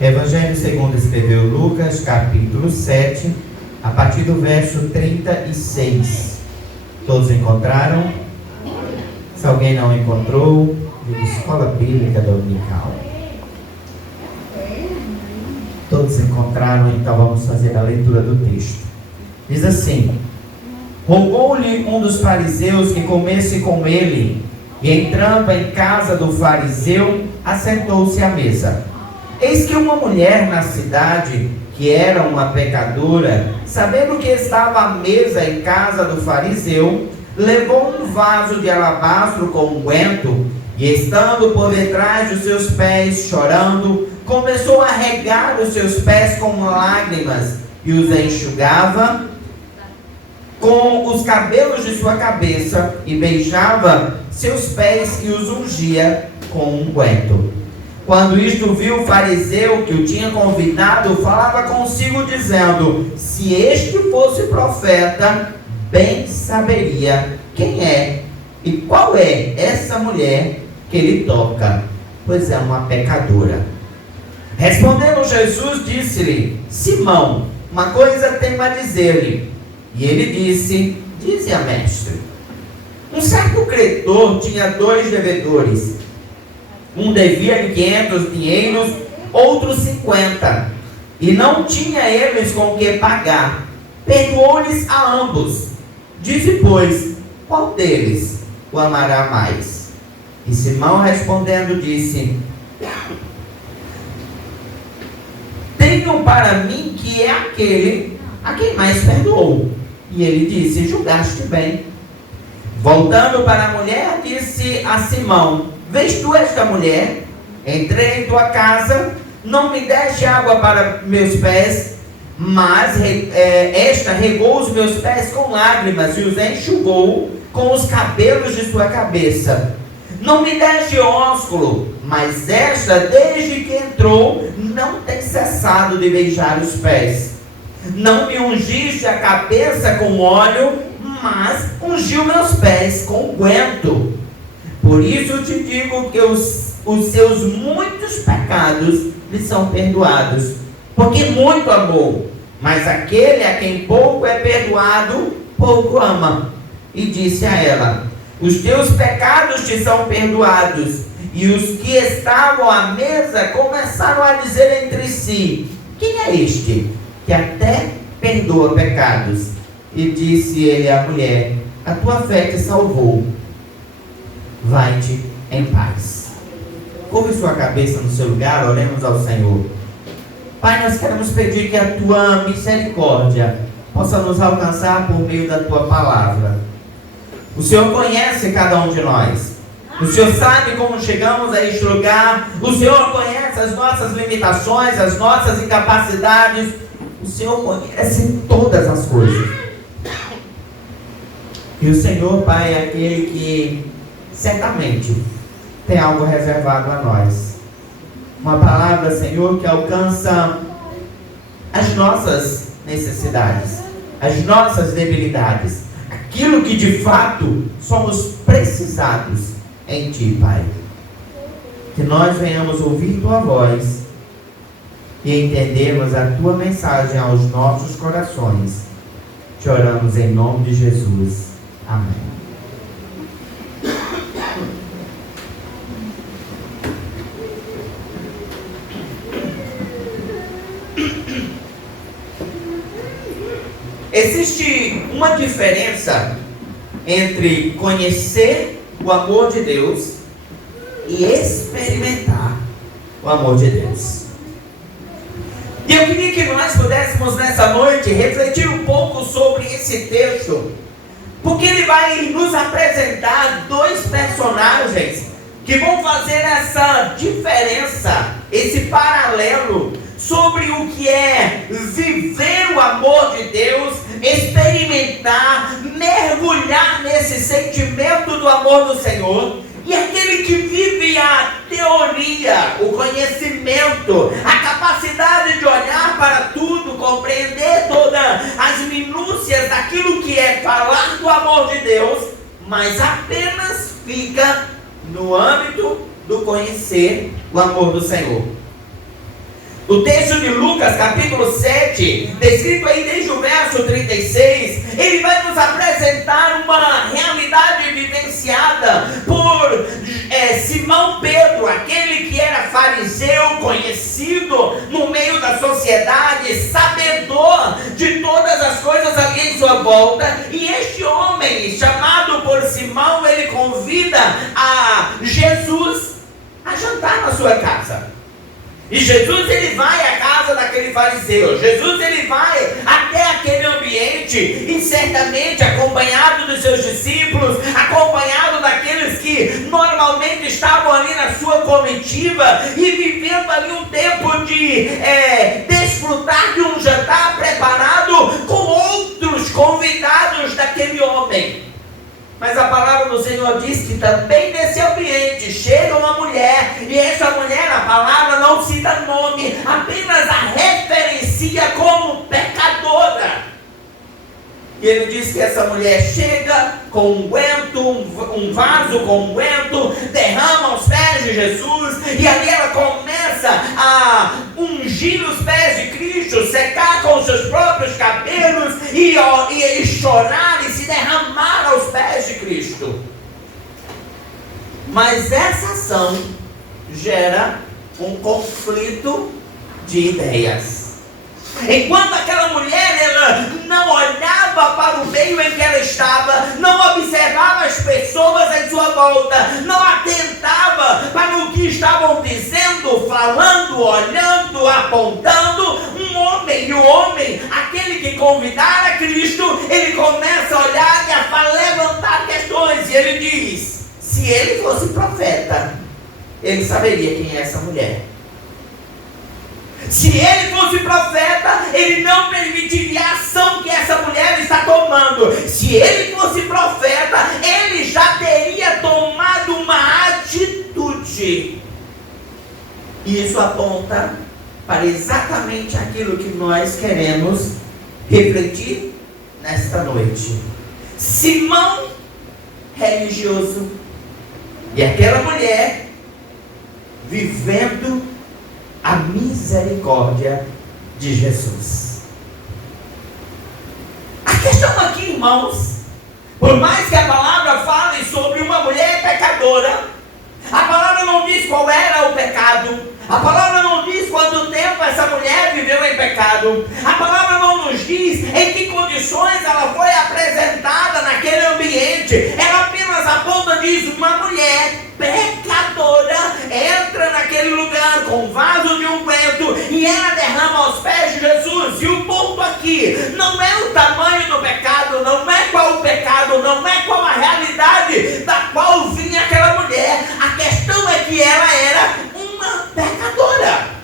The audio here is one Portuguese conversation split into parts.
Evangelho segundo escreveu Lucas, capítulo 7, a partir do verso 36. Todos encontraram? Se alguém não encontrou, diga Escola Bíblica Dominical. Todos encontraram, então vamos fazer a leitura do texto. Diz assim: rogou-lhe um dos fariseus que comesse com ele, e entrando em casa do fariseu, assentou-se à mesa. Eis que uma mulher na cidade, que era uma pecadora, sabendo que estava à mesa em casa do fariseu, levou um vaso de alabastro com unguento, e estando por detrás dos seus pés, chorando, começou a regar os seus pés com lágrimas, e os enxugava com os cabelos de sua cabeça, e beijava seus pés e os ungia com unguento. Quando isto viu o fariseu que o tinha convidado, falava consigo dizendo: se este fosse profeta, bem saberia quem é e qual é essa mulher que ele toca, pois é uma pecadora. Respondendo Jesus, disse-lhe: Simão, uma coisa tenho a dizer-lhe. E ele disse: dize-a, mestre. Um certo credor tinha 2 devedores. Um devia-lhe 500 dinheiros, outro 50. E não tinha eles com que pagar. Perdoou-lhes a ambos. Disse, pois, qual deles o amará mais? E Simão respondendo disse: tenho para mim que é aquele a quem mais perdoou. E ele disse: julgaste bem. Voltando para a mulher, disse a Simão: vês tu esta mulher? Entrei em tua casa, não me deste água para meus pés, mas esta regou os meus pés com lágrimas e os enxugou com os cabelos de sua cabeça. Não me deste ósculo, mas esta, desde que entrou, não tem cessado de beijar os pés. Não me ungiste a cabeça com óleo, mas ungiu meus pés com unguento. Por isso te digo que os seus muitos pecados lhe são perdoados, porque muito amou. Mas aquele a quem pouco é perdoado, pouco ama. E disse a ela: os teus pecados te são perdoados. E os que estavam à mesa começaram a dizer entre si: quem é este que até perdoa pecados? E disse ele à mulher: a tua fé te salvou. Vai-te em paz. Curve sua cabeça no seu lugar, oremos ao Senhor. Pai, nós queremos pedir que a tua misericórdia possa nos alcançar por meio da tua palavra. O Senhor conhece cada um de nós. O Senhor sabe como chegamos a este lugar. O Senhor conhece as nossas limitações, as nossas incapacidades. O Senhor conhece todas as coisas. E o Senhor, Pai, é aquele que certamente tem algo reservado a nós. Uma palavra, Senhor, que alcança as nossas necessidades, as nossas debilidades, aquilo que de fato somos precisados em Ti, Pai. Que nós venhamos ouvir Tua voz e entendermos a Tua mensagem aos nossos corações. Te oramos em nome de Jesus. Amém. Existe uma diferença entre conhecer o amor de Deus e experimentar o amor de Deus. E eu queria que nós pudéssemos nessa noite refletir um pouco sobre esse texto, porque ele vai nos apresentar 2 personagens que vão fazer essa diferença, esse paralelo sobre o que é viver o amor de Deus, experimentar, mergulhar nesse sentimento do amor do Senhor, e aquele que vive a teoria, o conhecimento, a capacidade de olhar para tudo, compreender todas as minúcias daquilo que é falar do amor de Deus, mas apenas fica no âmbito do conhecer o amor do Senhor. O texto de Lucas, capítulo 7, descrito aí desde o verso 36, ele vai nos apresentar uma realidade vivenciada por Simão Pedro, aquele que era fariseu, conhecido no meio da sociedade, sabedor de todas as coisas ali em sua volta. E este homem, chamado por Simão, ele convida a Jesus a jantar na sua casa. E Jesus, ele vai à casa daquele fariseu. Jesus, ele vai até aquele ambiente, e certamente acompanhado dos seus discípulos, acompanhado daqueles que normalmente estavam ali na sua comitiva e vivendo ali um tempo de desfrutar de um jantar preparado com outros convidados daquele homem. Mas a palavra do Senhor diz que também nesse ambiente chega uma mulher, e essa mulher, a palavra não cita nome, apenas a referencia como pecadora. E ele diz que essa mulher chega com unguento, um vaso com unguento, derrama aos pés de Jesus, e ali ela começa a ungir os pés de Cristo, secar com os seus próprios cabelos e chorar e se derramar aos pés de Cristo. Mas essa ação gera um conflito de ideias. Enquanto aquela mulher, ela não olhava para o meio em que ela estava, não observava as pessoas em sua volta, não atentava para o que estavam dizendo, falando, olhando, apontando, e o homem, aquele que convidara Cristo, ele começa a olhar e a levantar questões, e ele diz: se ele fosse profeta, ele saberia quem é essa mulher. Se ele fosse profeta, ele não permitiria a ação que essa mulher está tomando. Se ele fosse profeta, ele já teria tomado uma atitude. E isso aponta para exatamente aquilo que nós queremos refletir nesta noite. Simão, religioso, e aquela mulher vivendo a misericórdia de Jesus. A questão aqui, irmãos, por mais que a palavra fale sobre uma mulher pecadora, a palavra não diz qual era o pecado, a palavra não diz quanto tempo essa mulher viveu em pecado, a palavra não nos diz em que condições ela foi apresentada naquele ambiente. Ela apenas aponta, diz: uma mulher pecadora entra naquele lugar com um vaso de unguento e ela derrama aos pés de Jesus. E o ponto aqui não é o tamanho do pecado, não é qual o pecado, não é qual a realidade da qual vinha aquela mulher. A questão é que ela era uma pecadora.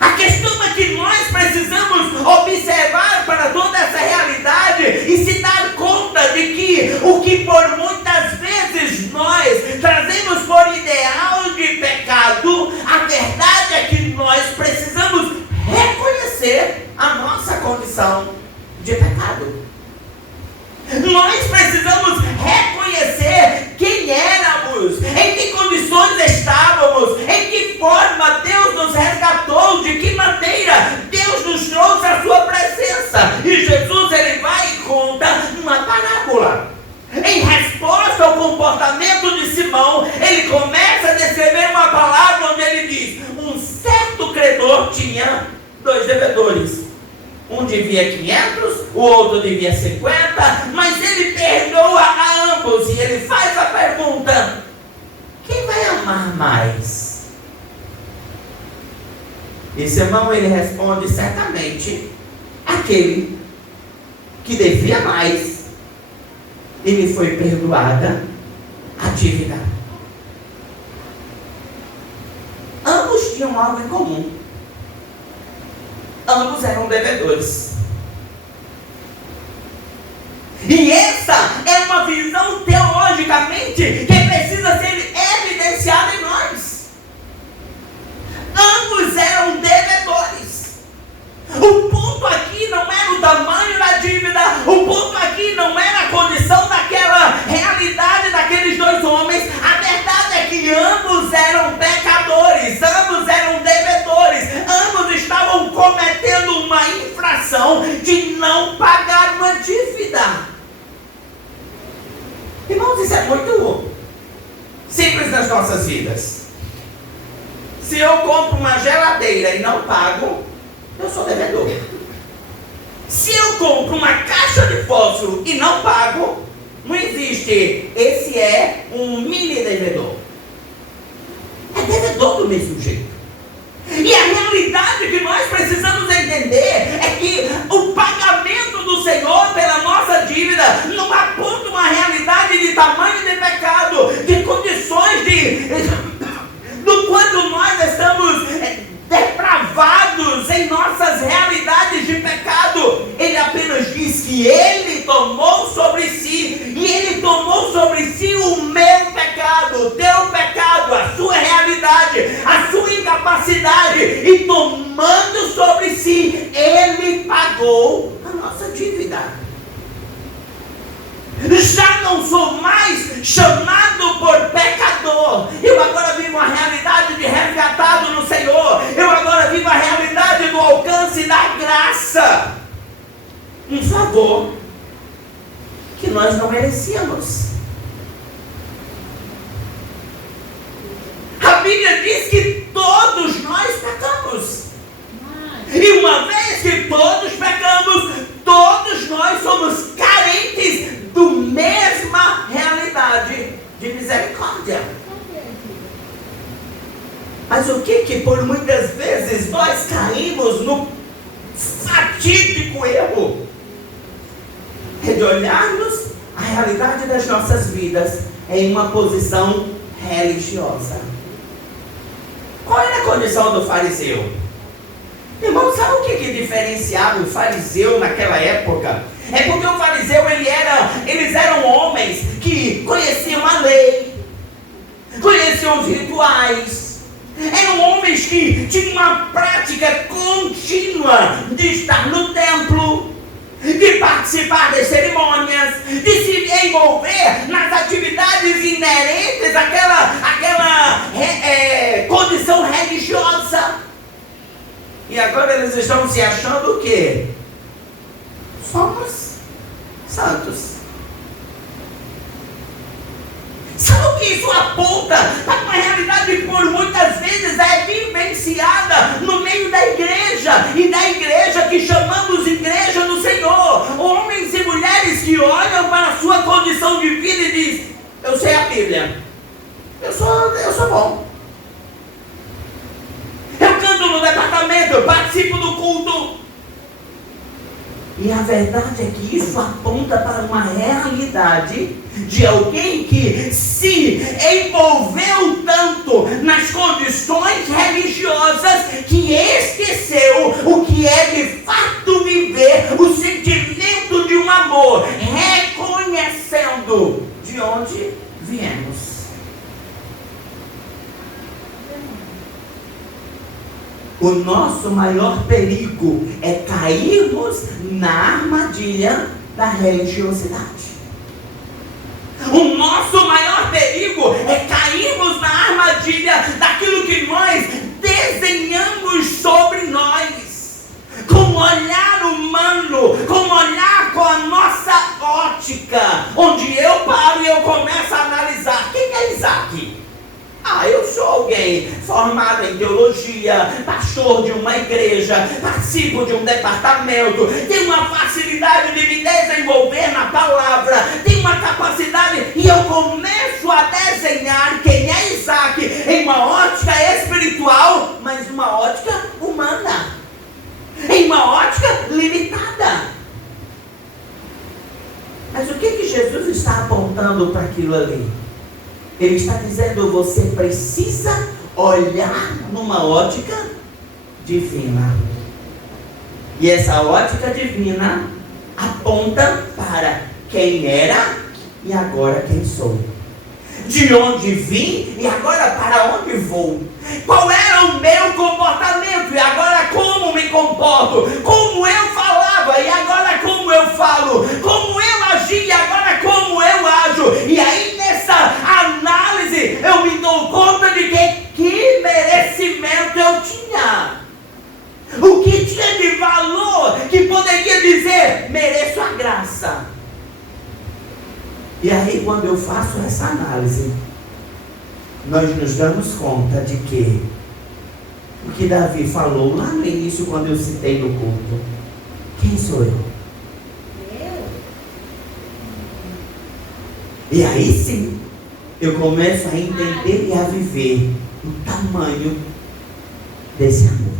A questão é que nós precisamos observar para toda essa realidade e se dar conta de que o que por muitas vezes nós trazemos por ideal de pecado, a verdade é que nós precisamos reconhecer a nossa condição de pecado. Nós precisamos reconhecer quem éramos, em que condições estávamos, em que forma Deus nos resgatou, de que maneira Deus nos trouxe a sua presença. E Jesus, ele vai e conta uma parábola. Em resposta ao comportamento de Simão, ele começa a descrever uma palavra onde ele diz: um certo credor tinha 2 devedores. Um devia 500, o outro devia 50, mas ele perdoa a ambos. E ele faz a pergunta: quem vai amar mais? E Simão, ele responde: certamente aquele que devia mais. Ele foi perdoada a dívida. Ambos tinham algo em comum. Ambos eram devedores. E essa é uma visão teologicamente que precisa ser evidenciada em nós. Ambos eram devedores. O ponto aqui não era o tamanho da dívida, o ponto aqui não era a condição daquela realidade daqueles 2 homens. A verdade é que ambos eram pecadores, Se eu compro uma geladeira e não pago, eu sou devedor. Se eu compro uma caixa de fósforo e não pago, não existe. Esse é um mini devedor. É devedor do mesmo jeito. E a realidade que nós precisamos entender é que o pagamento do Senhor pela nossa dívida não aponta uma realidade de tamanho de pecado, de condições do quanto nós estamos depravados em nossas realidades de pecado. Ele apenas diz que Ele tomou sobre si, e Ele tomou sobre si o meu pecado, o teu pecado, a sua realidade, a sua incapacidade, e tomando sobre si, Ele pagou a nossa dívida. Já não sou mais chamado por pecador. Eu agora vivo a realidade de resgatado no Senhor. Eu agora vivo a realidade do alcance da graça. Um favor que nós não merecíamos. A Bíblia diz que todos nós pecamos. E uma vez que todos pecamos, todos nós somos carentes da mesma realidade de misericórdia. Mas o que por muitas vezes nós caímos no fatídico erro? É de olharmos a realidade das nossas vidas em uma posição religiosa. Qual era a condição do fariseu? Irmão, sabe o que diferenciava o fariseu naquela época? É porque o fariseu, eles eram homens que conheciam a lei, conheciam os rituais, eram homens que tinham uma prática contínua de estar no templo, de participar das cerimônias, de se envolver nas atividades inerentes àquela condição religiosa. E agora eles estão se achando o quê? Somos santos. Sabe o que isso aponta? Para uma realidade que por muitas vezes é vivenciada no meio da igreja, e da igreja que chamamos igreja do Senhor. Homens e mulheres que olham para a sua condição de vida e dizem: eu sei a Bíblia, eu sou bom, eu canto no departamento, eu participo do culto. E a verdade é que isso aponta para uma realidade de alguém que se envolveu tanto nas condições religiosas que esqueceu o que é de fato viver o sentimento de um amor, reconhecendo de onde viemos. O nosso maior perigo é cairmos na armadilha da religiosidade. O nosso maior perigo é cairmos na armadilha daquilo que nós desenhamos sobre nós, com um olhar humano, com um olhar com a nossa ótica, onde eu paro e eu começo a analisar: quem é Isaac? Eu sou alguém formado em teologia, pastor de uma igreja, participo de um departamento, tenho uma facilidade de me desenvolver na palavra, tenho uma capacidade, e eu começo a desenhar quem é Isaac em uma ótica espiritual, mas uma ótica humana, em uma ótica limitada. Mas o que Jesus está apontando para aquilo ali? Ele está dizendo: você precisa olhar numa ótica divina. E essa ótica divina aponta para quem era e agora quem sou. De onde vim e agora para onde vou. Qual era o meu comportamento e agora como me comporto. Como eu falava e agora como eu falo. Como eu agi e agora como eu ajo. E aí nessa análise eu me dou conta de que merecimento eu tinha. O que tinha de valor que poderia dizer: mereço a graça. E aí, quando eu faço essa análise, nós nos damos conta de que o que Davi falou lá no início, quando eu citei no culto. Quem sou eu? E aí sim, eu começo a entender e a viver o tamanho desse amor.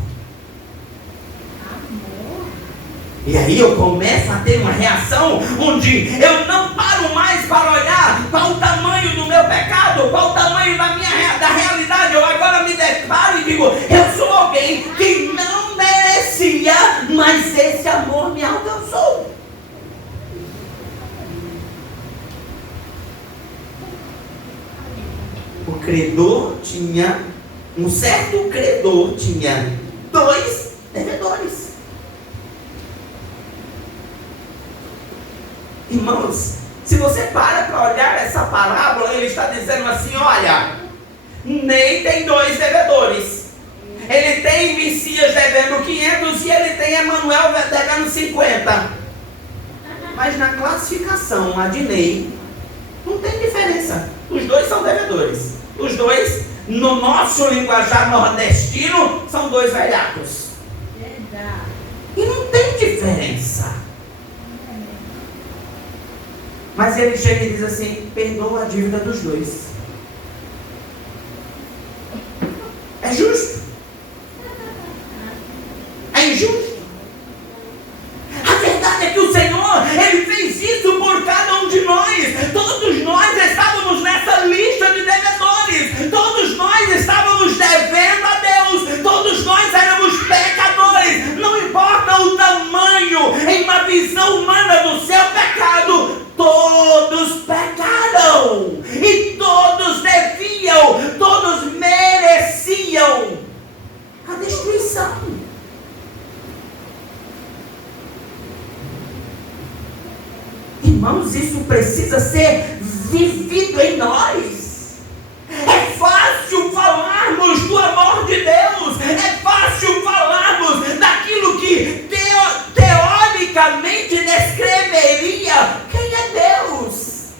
E aí eu começo a ter uma reação onde eu não paro mais para olhar qual o tamanho do meu pecado, qual o tamanho da realidade. Eu agora me deparo e digo, eu sou alguém que não merecia, mas esse amor me alcançou. O credor tinha, um certo credor tinha 2 devedores. Irmãos, se você para olhar essa parábola, ele está dizendo assim, olha, nem tem 2 devedores. Ele tem Messias devendo 500 e ele tem Emanuel devendo 50. Mas na classificação, a de Ney, não tem diferença. Os 2 são devedores. Os 2, no nosso linguajar nordestino, são 2 velhacos. E não tem diferença. Mas ele chega e diz assim, perdoa a dívida dos 2. É justo? É injusto? A verdade é que o Senhor, Ele fez isso por cada um de nós. Todos nós estávamos nessa lista de devedores. Todos nós estávamos devendo a Deus. Todos nós éramos pecadores. Não importa o tamanho, em uma visão humana do seu pecado, todos pecaram. E todos deviam, todos mereciam a destruição. Irmãos, isso precisa ser vivido em nós. É fácil falarmos do amor de Deus. É fácil falarmos daquilo que teoricamente descreveria quem é Deus.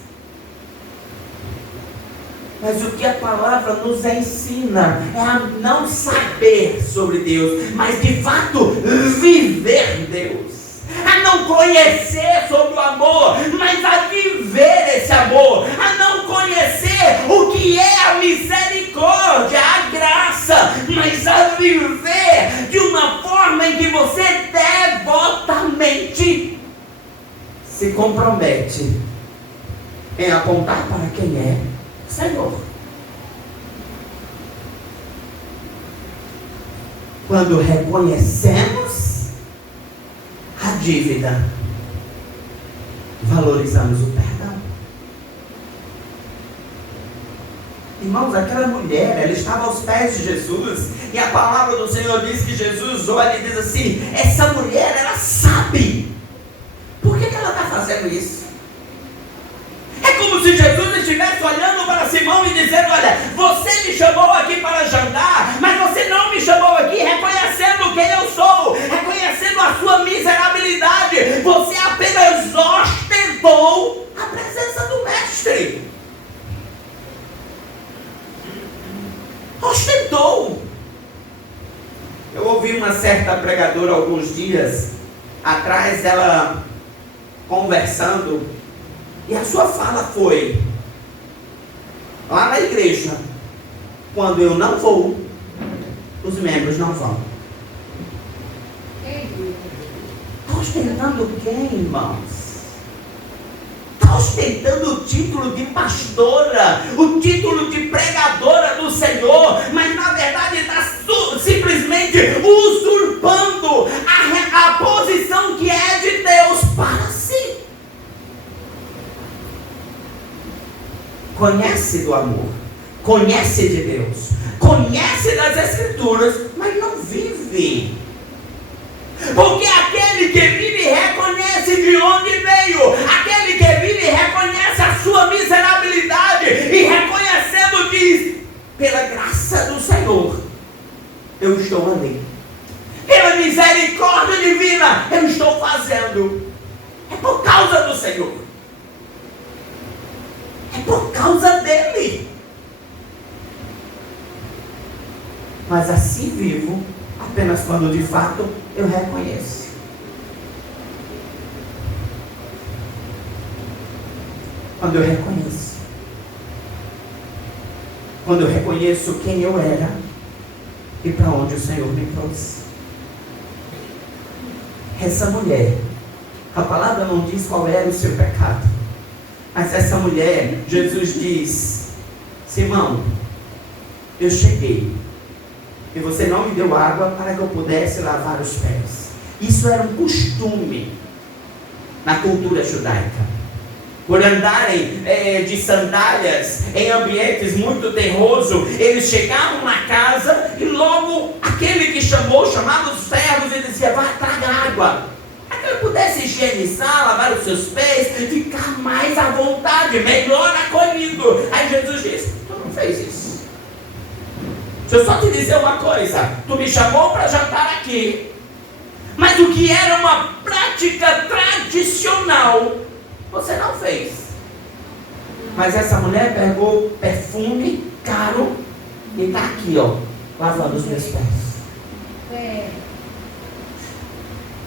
Mas o que a palavra nos ensina é a não saber sobre Deus, mas de fato viver Deus. A não conhecer sobre o amor, mas a viver esse amor. A não conhecer o que é a misericórdia, a graça, mas a viver de uma forma em que você devotamente se compromete em apontar para quem é Senhor. Quando reconhecemos a dívida, valorizamos o perdão. Irmãos, aquela mulher, ela estava aos pés de Jesus, e a palavra do Senhor diz que Jesus olha e diz assim, essa mulher, ela sabe. Por que ela está fazendo isso? É como se Jesus estivesse olhando para Simão e dizendo, olha, você me chamou aqui para jantar, mas você não me chamou aqui reconhecendo quem eu sou, reconhecendo a sua miserabilidade. Você apenas ostentou a presença do Mestre. Ostentou. Eu ouvi uma certa pregadora alguns dias atrás, ela conversando, e a sua fala foi, lá na igreja, quando eu não vou, os membros não vão. Está ostentando quem, irmãos? Está ostentando o título de pastora, o título de pregadora do Senhor, mas na verdade está simplesmente usurpando a posição que é de Deus para si. Conhece do amor, conhece de Deus, conhece das Escrituras, mas não vive. Porque aquele que vive reconhece de onde veio, aquele que vive reconhece a sua miserabilidade, e reconhecendo diz, pela graça do Senhor, eu estou ali. Pela misericórdia divina, eu estou fazendo. É por causa do Senhor. É por causa dele. mas assim vivo apenas quando de fato eu reconheço. Quando eu reconheço. Quando eu reconheço quem eu era e para onde o Senhor me trouxe. Essa mulher, a palavra não diz qual era o seu pecado, mas essa mulher, Jesus diz: Simão, eu cheguei e você não me deu água para que eu pudesse lavar os pés. Isso era um costume na cultura judaica. Por andarem de sandálias em ambientes muito terrosos, eles chegavam na casa e logo aquele que chamava os servos e dizia: vai, traga água, para que ele pudesse higienizar, lavar os seus pés, ficar mais à vontade, melhor acolhido. Aí Jesus disse: tu não fez isso. Deixa eu só te dizer uma coisa, tu me chamou para jantar aqui, mas o que era uma prática tradicional você não fez. Mas essa mulher pegou perfume caro e está aqui, ó, lavando os meus pés.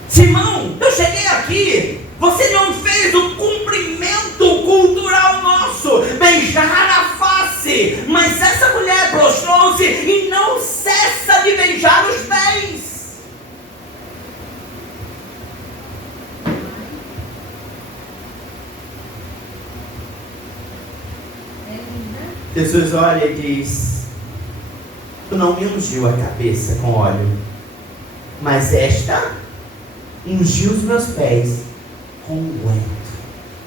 Simão, eu cheguei aqui, você não fez o cumprimento cultural nosso, beijar a face, mas essa mulher prostrou-se e não cessa de beijar os pés. Jesus olha e diz: tu não me ungiu a cabeça com óleo, mas esta ungiu os meus pés com unguento.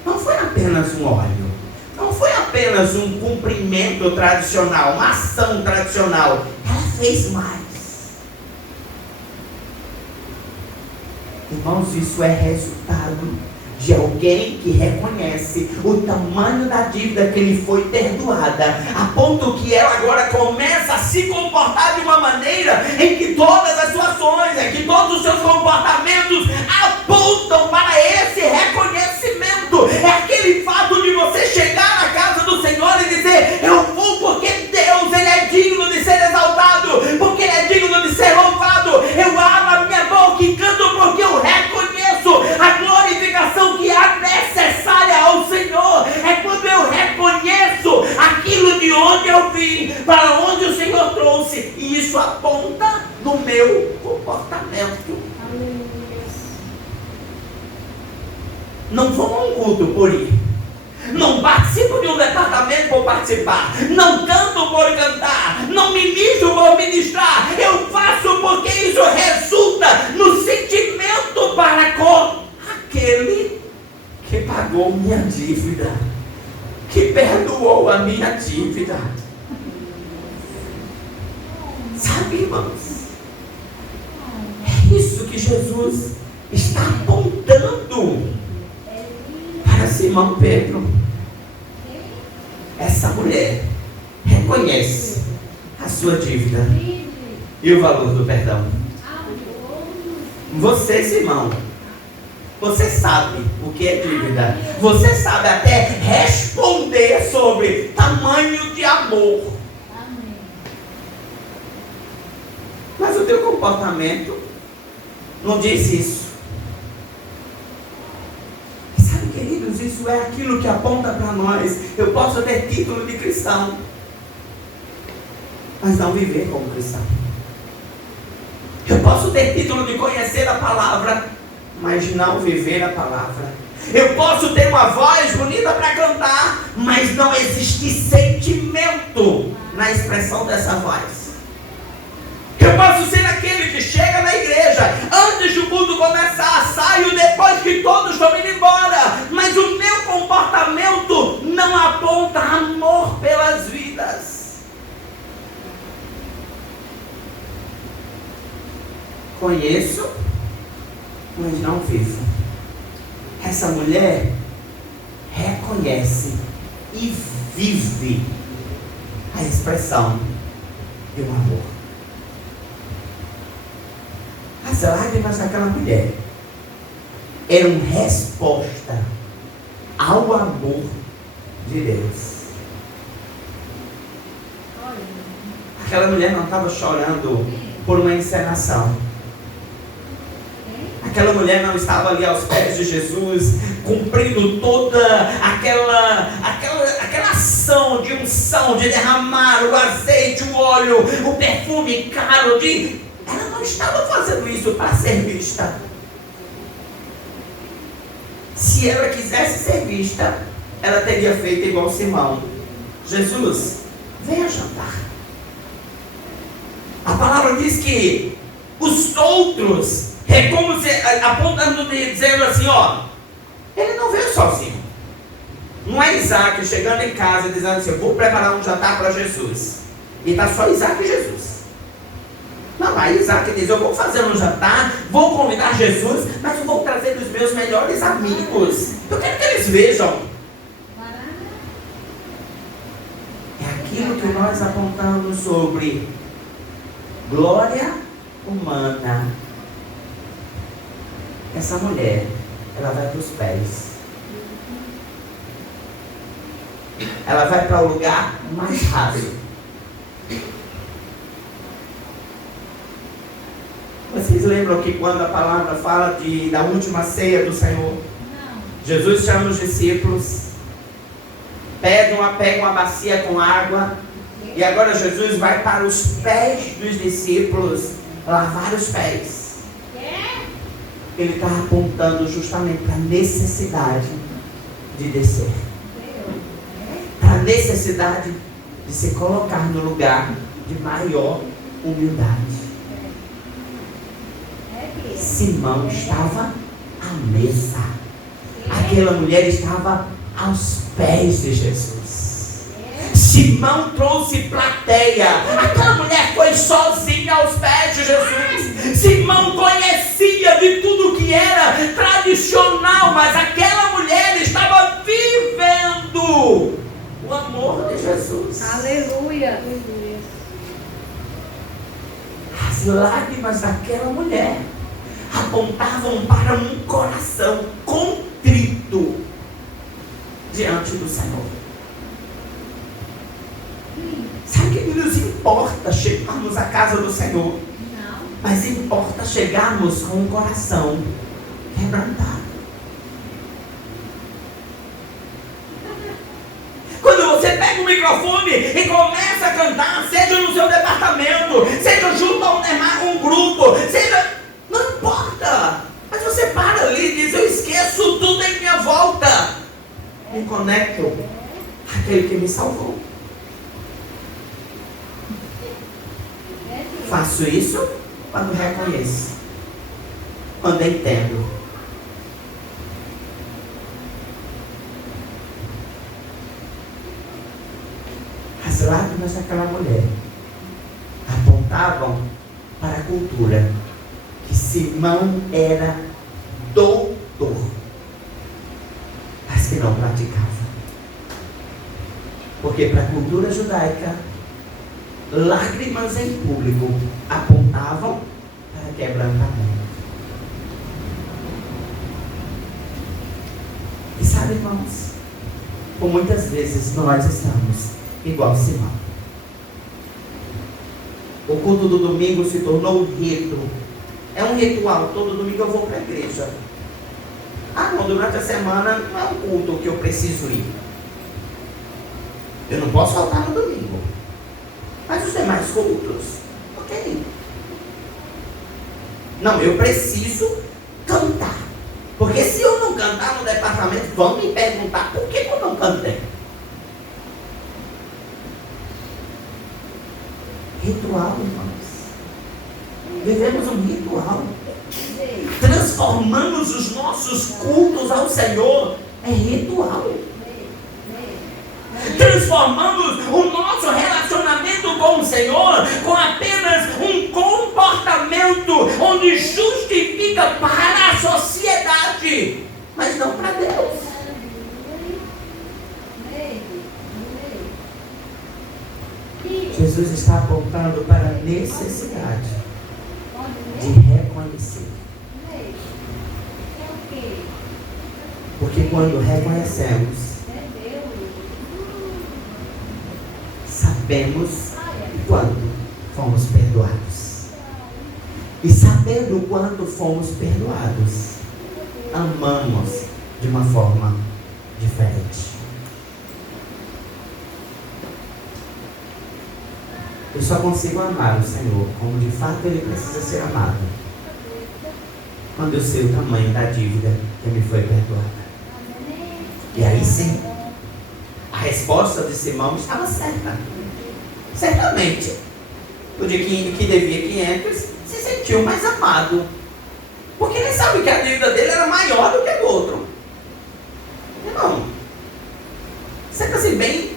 Não foi apenas um óleo, não foi apenas um cumprimento tradicional, uma ação tradicional. Ela fez mais. Irmãos, isso é resultado de alguém que reconhece o tamanho da dívida que lhe foi perdoada, a ponto que ela agora começa a se comportar de uma maneira em que todas as suas ações, em que todos os seus comportamentos apontam para esse reconhecimento. É aquele fato de você chegar na casa do Senhor e dizer: eu vou porque Deus, Ele é digno de ser exaltado, porque Ele é digno de ser louvado. Eu abro a minha boca e canto porque eu reconheço a glorificação que há necessária ao Senhor. É quando eu reconheço aquilo de onde eu vim, para onde o Senhor trouxe, e isso aponta no meu comportamento. Não vou a um culto por ir, não participo de um departamento por participar, não canto por cantar, não ministro por ministrar. Eu faço porque isso resulta no sentimento para com aquele que pagou minha dívida, que perdoou a minha dívida. Sabe, irmãos, é isso que Jesus está apontando para Simão Pedro. Essa mulher reconhece a sua dívida e o valor do perdão. Você, Simão, você sabe o que é dívida. Você sabe até responder sobre tamanho de amor. Mas o teu comportamento não diz isso. E sabe, queridos, isso é aquilo que aponta para nós. Eu posso ter título de cristão, mas não viver como cristão. Eu posso ter título de conhecer a palavra, mas não viver a palavra. Eu posso ter uma voz bonita para cantar, mas não existe sentimento na expressão dessa voz. Eu posso ser aquele que chega na igreja antes do culto começar, saio depois que todos estão indo embora, mas o meu comportamento não aponta amor pelas vidas. Conheço, mas não vivo. Essa mulher reconhece e vive a expressão de um amor. As lágrimas daquela mulher eram resposta ao amor de Deus. Aquela mulher não estava chorando por uma encenação. Aquela mulher não estava ali aos pés de Jesus, cumprindo toda aquela ação de unção, de derramar o azeite, o óleo, o perfume caro. Ela não estava fazendo isso para ser vista. Se ela quisesse ser vista, ela teria feito igual Simão. Jesus, venha jantar. A palavra diz que os outros, é como se, apontando, dizendo assim, ó, ele não veio sozinho. Não é Isaac chegando em casa e dizendo assim, eu vou preparar um jantar para Jesus. E está só Isaac e Jesus. Não, aí Isaac diz, eu vou fazer um jantar, vou convidar Jesus, mas eu vou trazer os meus melhores amigos. Eu quero que eles vejam. É aquilo que nós apontamos sobre glória humana. Essa mulher, ela vai para os pés. Ela vai para o lugar mais raso. Vocês lembram que quando a palavra fala da última ceia do Senhor? Não. Jesus chama os discípulos, pega uma bacia com água, e agora Jesus vai para os pés dos discípulos lavar os pés. Ele está apontando justamente para a necessidade de descer, para a necessidade de se colocar no lugar de maior humildade. Simão estava à mesa. Aquela mulher estava aos pés de Jesus. Simão trouxe plateia. Aquela mulher foi sozinha aos pés de Jesus. Simão conhecia de tudo que era tradicional, mas aquela mulher estava vivendo o amor de Jesus. Aleluia. As lágrimas daquela mulher apontavam para um coração contrito diante do Senhor. Sabe que nos importa chegarmos à casa do Senhor? Não. Mas importa chegarmos com o coração quebrantado. Quando você pega o microfone e começa a cantar, seja no seu departamento, seja junto a um grupo, seja... Não importa, mas você para ali e diz, eu esqueço tudo em minha volta. Me conecto àquele que me salvou. Faço isso quando reconheço, quando entendo. As lágrimas daquela mulher apontavam para a cultura que Simão era doutor, mas que não praticava. Porque para a cultura judaica, lágrimas em público apontavam para quebrantamento. E sabe, irmãos, por muitas vezes nós estamos igual Simão. O culto do domingo se tornou um rito. É um ritual, todo domingo eu vou para a igreja. Ah, não, durante a semana não é um culto que eu preciso ir. Eu não posso faltar no domingo. Mas os demais cultos, ok. Não, eu preciso cantar. Porque se eu não cantar no departamento, vão me perguntar por que eu não cantei. Ritual, irmãos. Vivemos um ritual. Transformamos os nossos cultos ao Senhor em ritual. Transformamos o nosso relacionamento com o Senhor com apenas um comportamento onde justifica para a sociedade, mas não para Deus. Jesus está apontando para a necessidade de reconhecer. Porque quando reconhecemos, sabemos quando. fomos perdoados. E sabendo o quanto fomos perdoados, amamos de uma forma diferente. Eu só consigo amar o Senhor como de fato Ele precisa ser amado quando eu sei o tamanho da dívida que me foi perdoada. E aí sim, a resposta de Simão estava certa. Certamente, o de que devia 500 se sentiu mais amado, porque ele sabe que a dívida dele era maior do que a do outro. Irmão, senta-se bem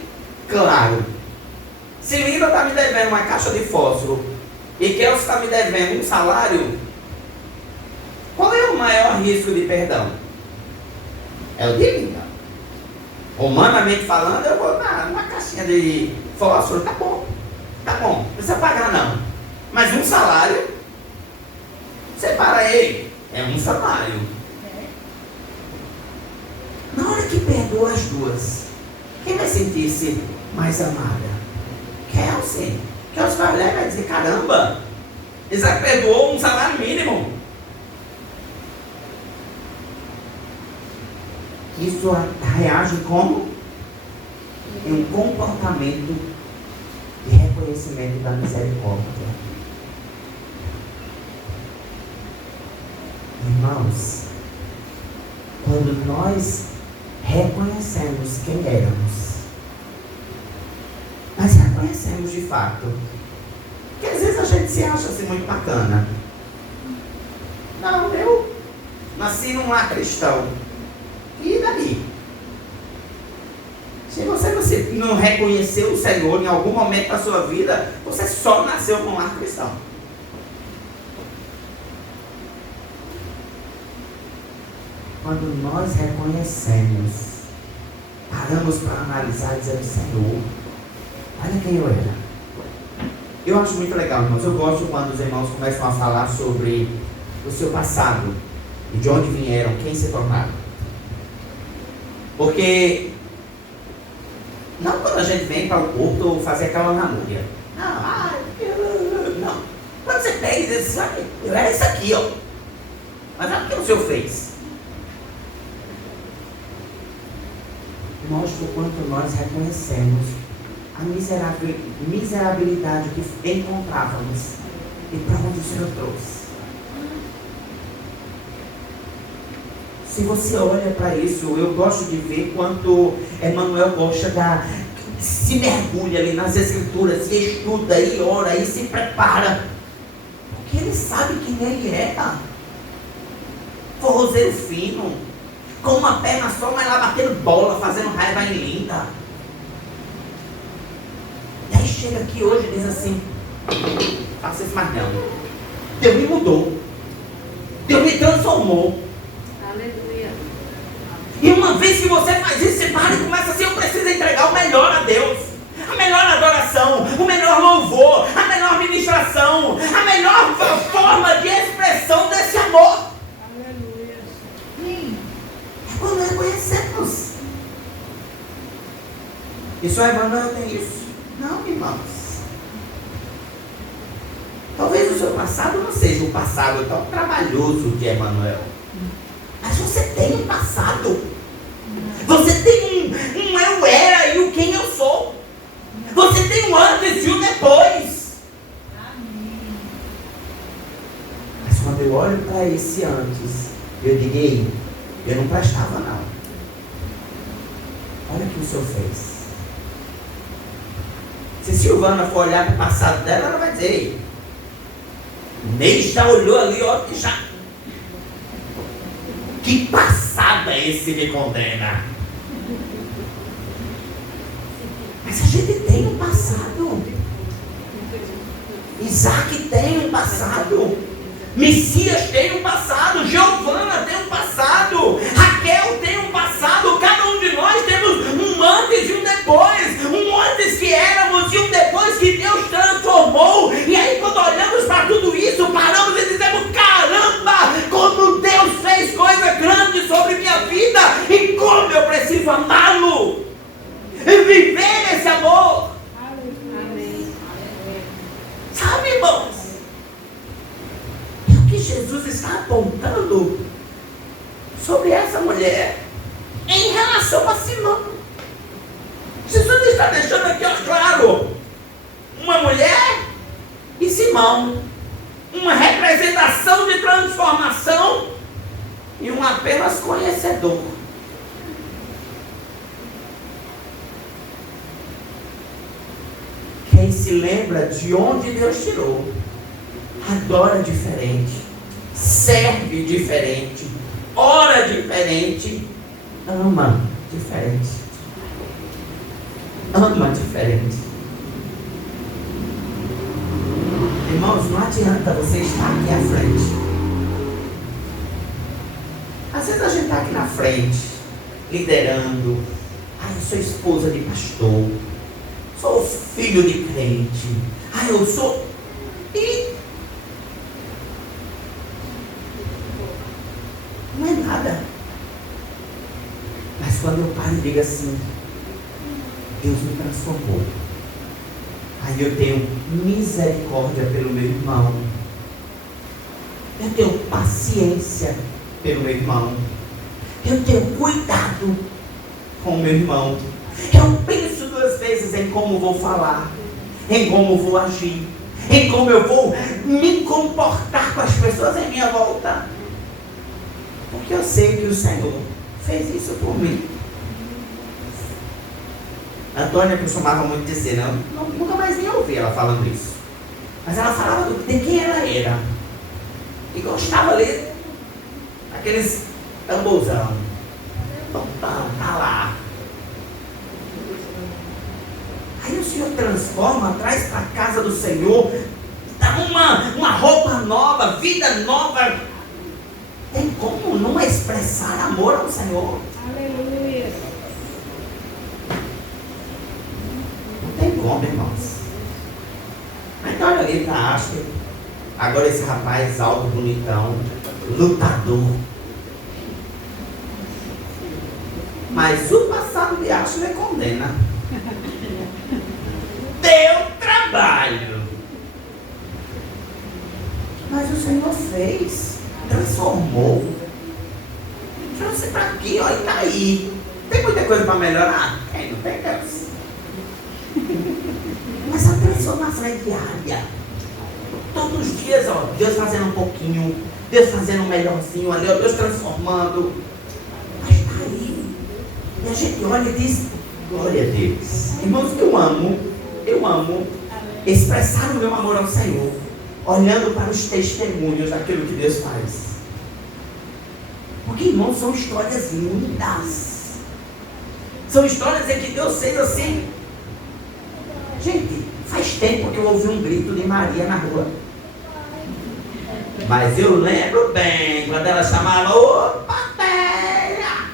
claro. Se Linda está me devendo uma caixa de fósforo e Kelso está me devendo um salário, qual é o maior risco de perdão? É o de Linda. Humanamente falando, eu vou numa caixinha de fósforo, tá bom, não precisa pagar não. Mas um salário, separa ele, é um salário. Na hora que perdoa as duas, quem vai sentir-se mais amada? Kelso vai olhar e vai dizer, caramba, Isaac perdoou um salário mínimo. Isso reage como? Em um comportamento de reconhecimento da misericórdia. Irmãos, quando nós reconhecemos quem éramos, nós reconhecemos de fato, porque às vezes a gente se acha assim muito bacana. Não, eu nasci num lar cristão. E daí? Se você não reconheceu o Senhor em algum momento da sua vida, você só nasceu num lar cristão. Quando nós reconhecemos, paramos para analisar e dizemos, Senhor, olha quem eu era. Eu acho muito legal, irmãos. Eu gosto quando os irmãos começam a falar sobre o seu passado e de onde vieram, quem se tornaram. Porque não quando a gente vem para o culto fazer aquela namúria. Não. Quando você pega e diz assim, eu era isso aqui, ó. Mas olha o que o Senhor fez. Mostra o quanto nós reconhecemos a miserabilidade que encontrávamos e para onde o Senhor trouxe. Se você olha para isso, eu gosto de ver quanto Emmanuel gosta se mergulha ali nas escrituras, e estuda, e ora, e se prepara, porque ele sabe quem ele era. Forrozeiro fino, com uma perna só, mas lá batendo bola, fazendo raiva em Linda. E aí chega aqui hoje e diz assim, faça isso mais não. Deus me mudou. Deus me transformou. Aleluia. E uma vez que você faz isso, você para e começa assim, eu preciso entregar o melhor a Deus. A melhor adoração, o melhor louvor, a melhor ministração, a melhor forma de expressão desse amor. Aleluia. É quando reconhecemos. E só Emmanuel tem isso? Não, irmãos. Talvez o seu passado não seja um passado tão trabalhoso de Emmanuel. Mas você tem um passado. Você tem um eu era e o quem eu sou. Você tem um antes e um depois. Amém. Mas quando eu olho para esse antes, eu digo, ei, eu não prestava não. Olha o que o Senhor fez. Se Silvana for olhar para o passado dela, ela vai dizer, ei, Ney já olhou ali, ó, e já... Que passado é esse que condena? Mas a gente tem um passado. Isaac tem um passado. Messias tem um passado. Giovana tem um passado. Raquel tem um passado. Cada um de nós temos um antes e um depois. Um antes que éramos e um depois que Deus transformou. E aí quando olhamos para tudo isso, paramos e dizemos, caramba, como Deus fez coisa grande sobre minha vida. E como eu preciso amá-lo. E viver esse amor. Amém. Sabe? está apontando sobre essa mulher em relação a Simão. Jesus está deixando aqui, ó, claro, uma mulher e Simão, uma representação de transformação e um apenas conhecedor. Quem se lembra de onde Deus tirou, adora diferente, serve diferente, ora diferente, ama diferente. Ama diferente. Irmãos, não adianta você estar aqui à frente. Às vezes a gente está aqui na frente, liderando. Ai, eu sou esposa de pastor. Sou filho de crente. Ai, eu sou... E... não é nada. Mas quando eu paro e digo assim, Deus me transformou. Aí eu tenho misericórdia pelo meu irmão. Eu tenho paciência pelo meu irmão. Eu tenho cuidado com o meu irmão. Eu penso 2 vezes em como vou falar, em como vou agir, em como eu vou me comportar com as pessoas em minha volta. Porque eu sei que o Senhor fez isso por mim. A Antônia costumava muito dizer, nunca mais nem ouvi ela falando isso. Mas ela falava de quem ela era. E gostava ali daqueles tamborzão. Tá lá. Aí o Senhor transforma, traz para a casa do Senhor, dá uma roupa nova, vida nova. Tem como não expressar amor ao Senhor? Aleluia. Não tem como, irmãos. Então olha ali para Ashley. Agora esse rapaz alto, bonitão, lutador. Mas o passado de Ashley condena. Deu trabalho. Mas o Senhor fez, transformou. Trouxe para aqui, ó, e tá aí. Tem muita coisa para melhorar? Não tem, Deus. Mas a transformação é diária. Todos os dias, ó, Deus fazendo um pouquinho, Deus fazendo um melhorzinho ali, ó, Deus transformando. Mas tá aí. E a gente olha e diz, glória a Deus. Irmãos, eu amo expressar o meu amor ao Senhor, olhando para os testemunhos daquilo que Deus faz. Porque, irmãos, são histórias lindas. São histórias em que Deus fez assim. Gente, faz tempo que eu ouvi um grito de Maria na rua. Mas eu lembro bem quando ela chamava, ô Patéia!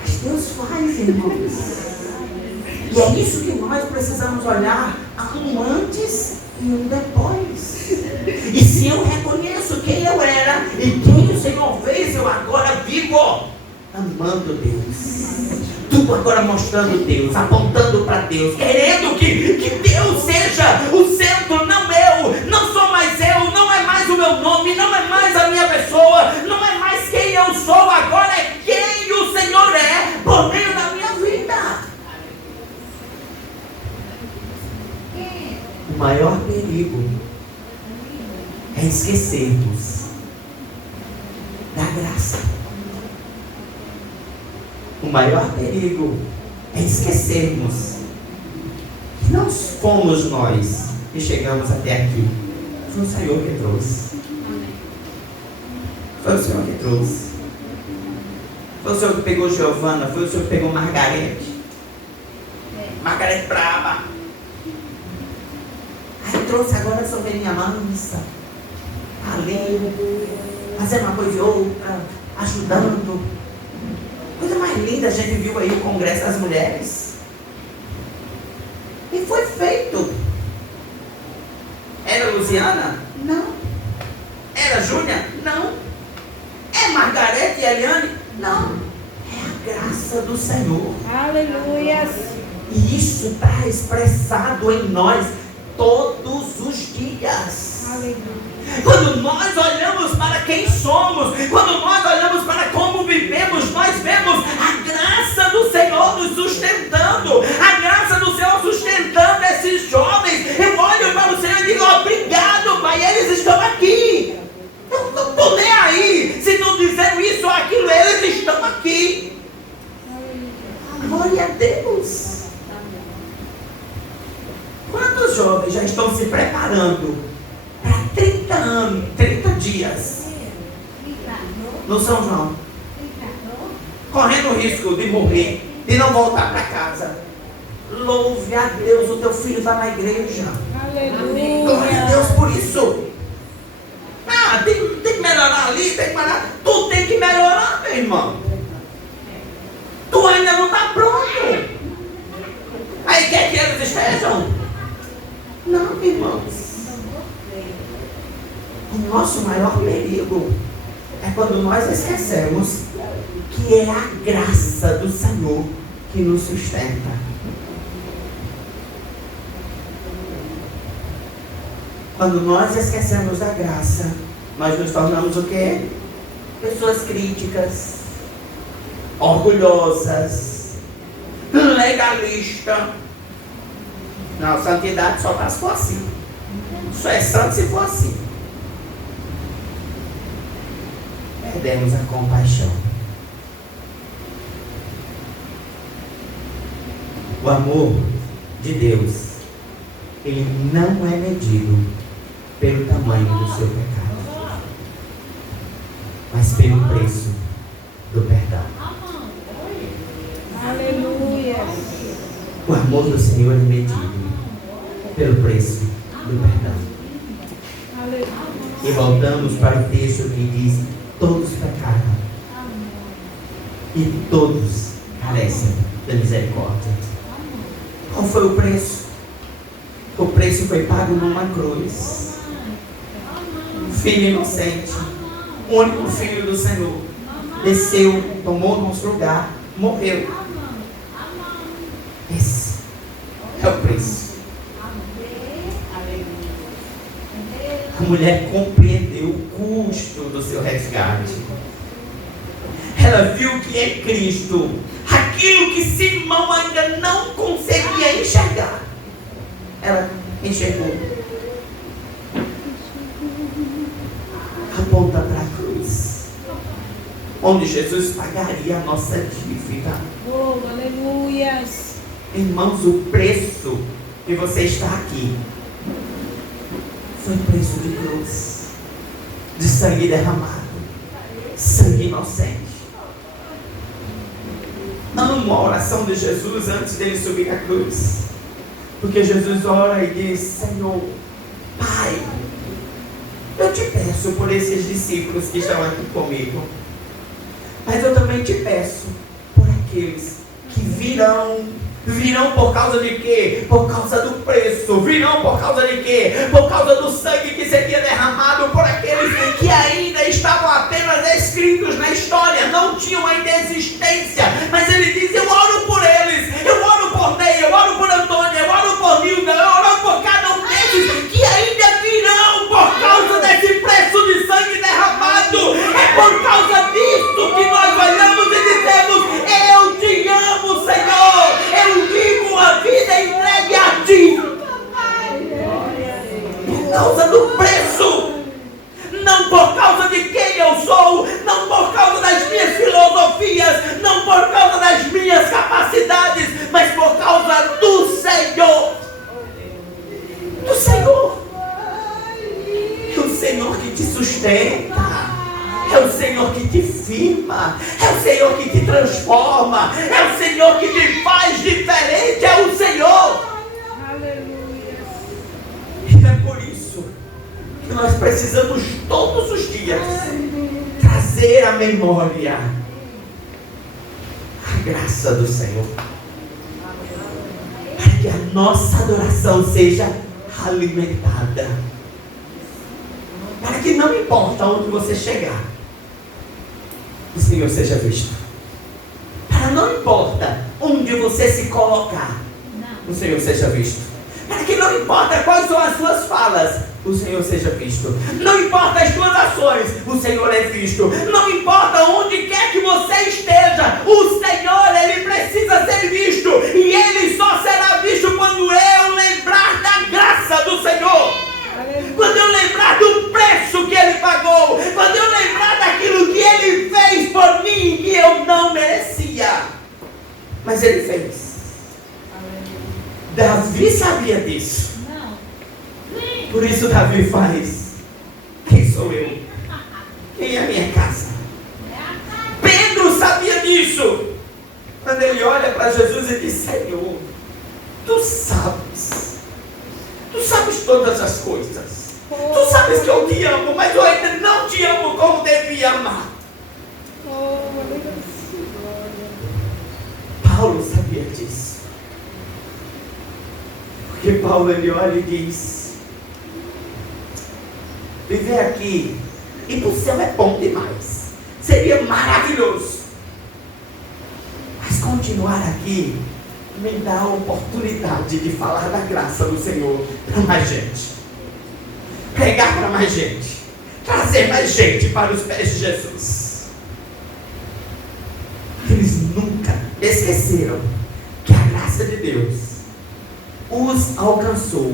Mas Deus faz, irmãos. E é isso que nós precisamos olhar, há um antes e um depois. E se eu reconheço quem eu era e quem o Senhor fez, eu agora vivo amando Deus. Tudo agora mostrando Deus, apontando para Deus, querendo que Deus seja o centro, não eu. Não sou mais eu, não é mais o meu nome, não é mais a minha pessoa, não é mais quem eu sou, agora é quem o Senhor é por meio da minha vida. O maior perigo é esquecermos da graça. O maior perigo é esquecermos que não fomos nós que chegamos até aqui. Foi o Senhor que trouxe. Foi o Senhor que trouxe. Foi o Senhor que pegou Giovana, foi o Senhor que pegou Margarete. Margarete brava. Aí trouxe agora essa ovelhinha mansa, além, fazendo uma coisa e outra, ajudando. Coisa mais linda, a gente viu aí o Congresso das Mulheres. E foi feito. Era Luciana? Não. Era Júlia? Não. É Margarete e Eliane? Não. É a graça do Senhor. Aleluia. E isso está expressado em nós todos os dias. Quando nós olhamos para quem somos, quando nós olhamos para como vivemos, nós vemos a graça do Senhor nos sustentando, a graça do Senhor sustentando esses jovens. Eu olho para o Senhor e digo: obrigado, Pai, eles estão aqui. Eu não estou nem aí se não disseram isso ou aquilo, eles estão aqui. Glória a Deus. Quantos jovens já estão se preparando para 30 anos, 30 dias no São João, correndo o risco de morrer, de não voltar para casa? Louve a Deus, o teu filho está na igreja. Aleluia. Glória a Deus por isso. Tem que melhorar ali, tem que melhorar. Tu tem que melhorar, meu irmão. Tu ainda não está pronto. Aí quer que eles estejam? Não, irmãos. O nosso maior perigo é quando nós esquecemos que é a graça do Senhor que nos sustenta. Quando nós esquecemos da graça, nós nos tornamos o quê? Pessoas críticas, orgulhosas, legalistas. Não, santidade só está se for assim. Só é santo se for assim. Perdemos a compaixão. O amor de Deus, ele não é medido pelo tamanho do seu pecado, mas pelo preço do perdão. Aleluia. O amor do Senhor é medido pelo preço do perdão. Aleluia. E voltamos para o texto que diz: todos pecaram e todos carecem da misericórdia. Qual foi o preço? O preço foi pago numa cruz. Filho inocente, o único filho do Senhor, desceu, tomou nosso lugar, morreu. Esse é o preço. A mulher compreendeu o custo do seu resgate. Ela viu que é Cristo, aquilo que Simão ainda não conseguia enxergar. Ela enxergou. Aponta para a cruz, onde Jesus pagaria a nossa dívida. Oh, aleluias. Irmãos, o preço que você está aqui foi preço de cruz, de sangue derramado, sangue inocente. Amo a oração de Jesus antes dele subir à cruz, porque Jesus ora e diz: Senhor, Pai, eu te peço por esses discípulos que estão aqui comigo, mas eu também te peço por aqueles que virão por causa de quê? Por causa do preço. Virão por causa de quê? Por causa do sangue que seria derramado por aqueles que ainda estavam apenas escritos na história, não tinham ainda existência. Mas ele diz: eu oro por eles, eu oro por Ney, eu oro por Antônio, eu oro por Nilda, eu oro por cada um deles que ainda virão por causa desse preço de sangue derramado. É por causa disso que nós olhamos e dizemos: eu te amo, Senhor, eu vivo a vida entregue a ti. Por causa do preço, não por causa de quem eu sou, não por causa das minhas filosofias, não por causa das minhas capacidades, mas por causa do Senhor. Do Senhor. É o Senhor que te sustenta. É o Senhor que te firma, é o Senhor que te transforma, é o Senhor que te faz diferente, é o Senhor. Aleluia. E é por isso que nós precisamos todos os dias trazer à memória a graça do Senhor, para que a nossa adoração seja alimentada, para que não importa onde você chegar, o Senhor seja visto. Para não importa onde você se colocar, o Senhor seja visto. Para que não importa quais são as suas falas, o Senhor seja visto. Não importa as tuas ações, o Senhor é visto. Não importa onde quer que você esteja, o Senhor, Ele precisa ser visto. E Ele só será visto quando eu lembrar da graça do Senhor. Quando eu lembrar do preço que Ele pagou. Quando eu lembrar daquilo que Ele fez por mim, que eu não merecia. Mas Ele fez. Davi sabia disso. Por isso Davi faz: quem sou eu? Quem é a minha casa? Pedro sabia disso. Quando ele olha para Jesus e diz: Senhor, tu sabes todas as coisas. Tu sabes que eu te amo, mas eu ainda não te amo como devia amar. Paulo sabia disso. Porque Paulo, ele olha e diz: viver aqui e para o céu é bom demais, seria maravilhoso, mas continuar aqui me dá a oportunidade de falar da graça do Senhor para mais gente, pregar para mais gente, trazer mais gente para os pés de Jesus. Eles nunca esqueceram que a graça de Deus os alcançou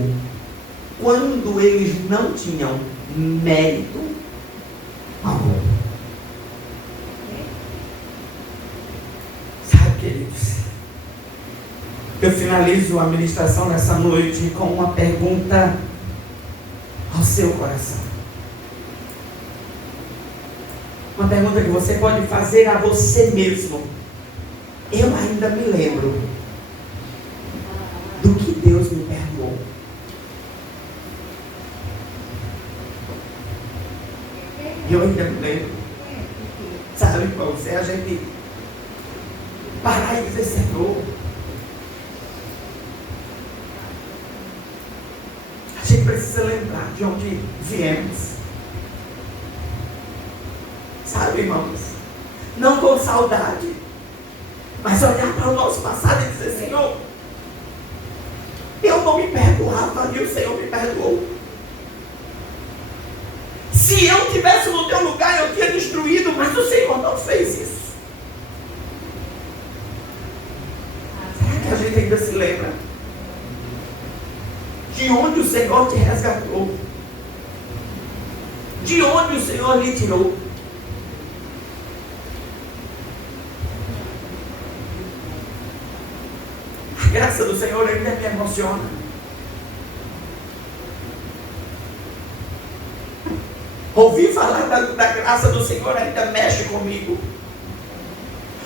quando eles não tinham mérito algum. Sabe, queridos, eu finalizo a ministração nessa noite com uma pergunta ao seu coração. Uma pergunta que você pode fazer a você mesmo. Eu ainda me lembro do que Deus me perdoou. Eu ainda me lembro. Sabe, irmão, se a gente parar e dizer: Senhor, a gente precisa lembrar de onde viemos. Sabe, irmãos, não com saudade, mas olhar para o nosso passado e dizer: Senhor, eu não me perdoava e o Senhor me perdoou. Se eu estivesse no teu lugar, eu tinha destruído, mas o Senhor não fez isso. Será que a gente ainda se lembra de onde o Senhor te resgatou? De onde o Senhor lhe tirou? A graça do Senhor ainda me emociona. Ouvir falar da graça do Senhor ainda mexe comigo.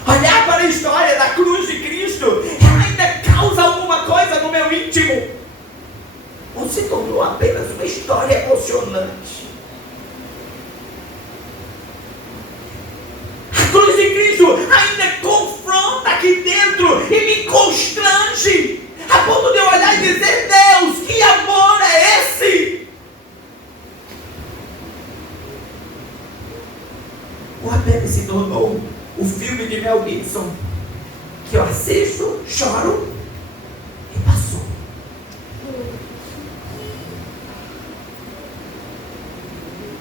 Olhar para a história da cruz de Cristo, ela ainda causa alguma coisa no meu íntimo. Ou se tornou apenas uma história emocionante. A cruz de Cristo ainda confronta aqui dentro e me constrange, a ponto de eu olhar e dizer: Deus, que amor é esse? O apenas se tornou o filme de Mel Gibson, que eu assisto, choro e passou.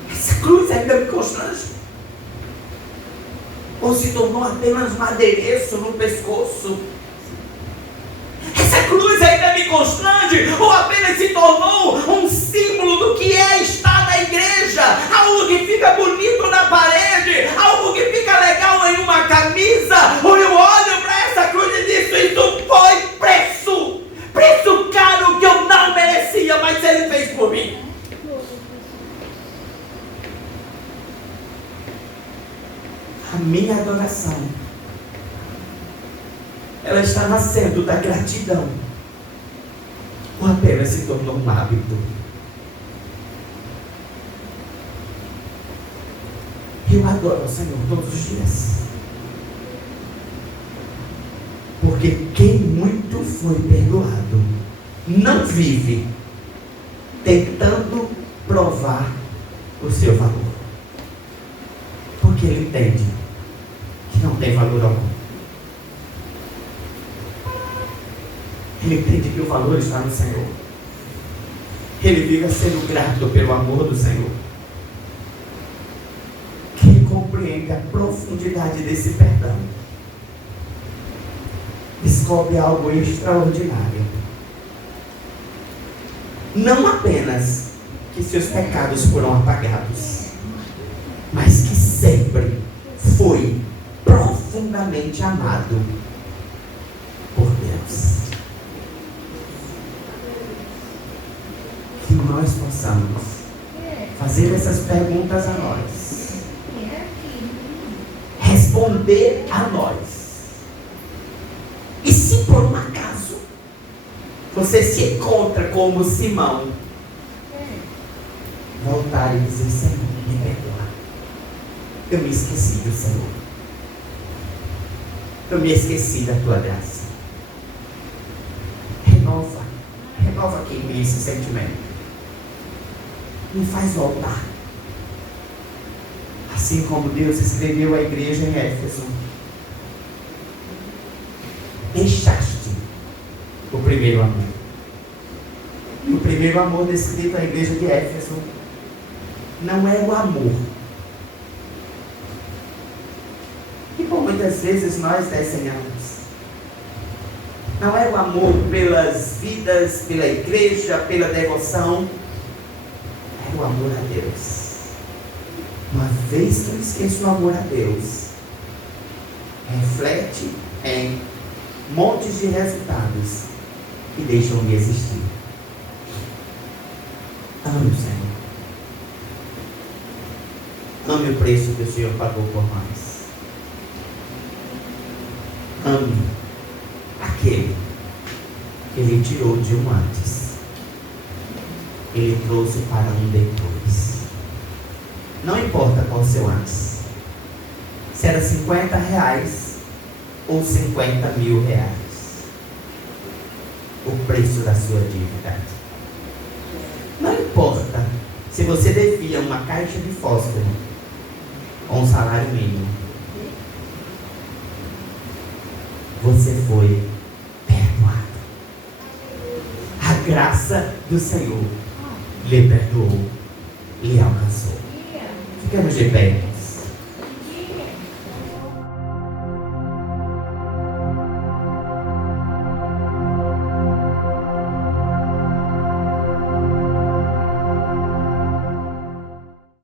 Essa cruz ainda me constrange? Ou se tornou apenas um adereço no pescoço? Essa cruz ainda me constrange? Ou apenas se tornou um símbolo do que é estar na igreja? Algo que fica bonito na parede, algo que fica legal em uma camisa? Ou eu olho para essa cruz e digo: isso foi preço caro que eu não merecia, mas Ele fez por mim. A minha adoração, ela está nascendo da gratidão, ou apenas se tornou um hábito? Eu adoro o Senhor todos os dias, porque quem muito foi perdoado não vive tentando provar o seu valor, porque ele entende que não tem valor algum. Ele entende que o valor está no Senhor. ele viva sendo grato pelo amor do Senhor. Que ele compreenda a profundidade desse perdão. Descobre algo extraordinário. Não apenas que seus pecados foram apagados, mas que sempre foi profundamente amado por Deus. Que nós possamos fazer essas perguntas a nós, responder a nós. E se por um acaso você se encontra como Simão, voltar e dizer: Senhor, me perdoa, eu me esqueci do Senhor, eu me esqueci da tua graça. Renova aqui em mim esse sentimento, me faz voltar, assim como Deus escreveu à igreja em Éfeso: deixaste o primeiro amor. E o primeiro amor descrito à igreja de Éfeso não é o amor que por muitas vezes nós desenhamos. Não é o amor pelas vidas, pela igreja, pela devoção. É o amor a Deus. Uma vez que eu esqueço o amor a Deus, reflete em montes de resultados que deixam de existir. Ame o Senhor. Ame o preço que o Senhor pagou por nós. Ame aquele que Ele tirou de um antes, Ele trouxe para um depois. Não importa qual o seu antes, se era R$50 ou R$50.000, o preço da sua dívida. Não importa se você devia uma caixa de fósforo ou um salário mínimo, você foi perdoado. A graça do Senhor lhe perdoou, lhe alcançou. Ficamos de pé.